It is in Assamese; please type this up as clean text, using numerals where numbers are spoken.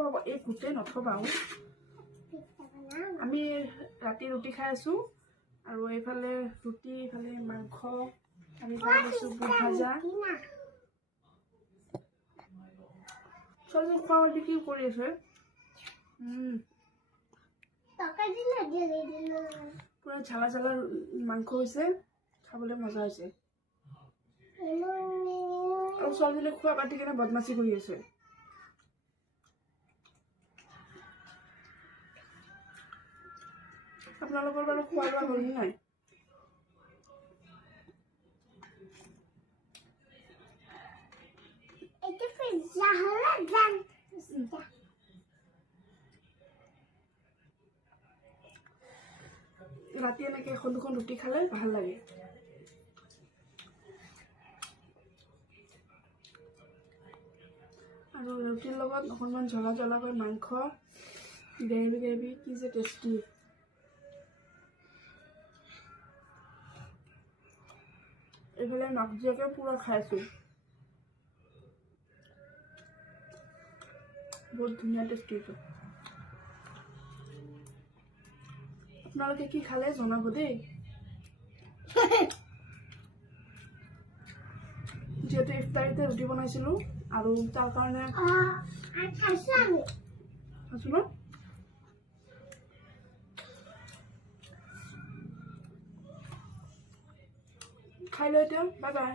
হ'ব এই গোটেই নথবা আমি ৰাতি ৰুটি খাই আছো আৰু এইফালে ৰুটি এইফালে মাংস আমি খাই আছো বুট ভাজা ছোৱালী খোৱা কি কৰি আছে পুৰা ঝালা ঝালা মাংস হৈছে খাবলৈ মজা হৈছে আৰু ছোৱালীজনীক খোৱা পাতি কিনে বদমাচি কৰি আছে আপোনালোকৰ বাৰু খোৱা লোৱা হ'ল নাই ৰাতি এনেকৈ এখন দুখন ৰুটি খালে ভাল লাগে আৰু ৰুটিৰ লগত অকণমান জ্বলা জ্বলাকৈ মাংস গ্ৰেভি গ্ৰেভি কি যে টেষ্টি এইফালে নাকজিয়াকে পুৰা খাইছোঁ বহুত ধুনীয়া টেষ্টি হৈছে আপোনালোকে কি খালে জনাব দেই যিহেতু ইফতাৰীতে ৰুটি বনাইছিলোঁ আৰু তাৰ কাৰণে আছো ন খাই লৈ এতিয়া বাই বাই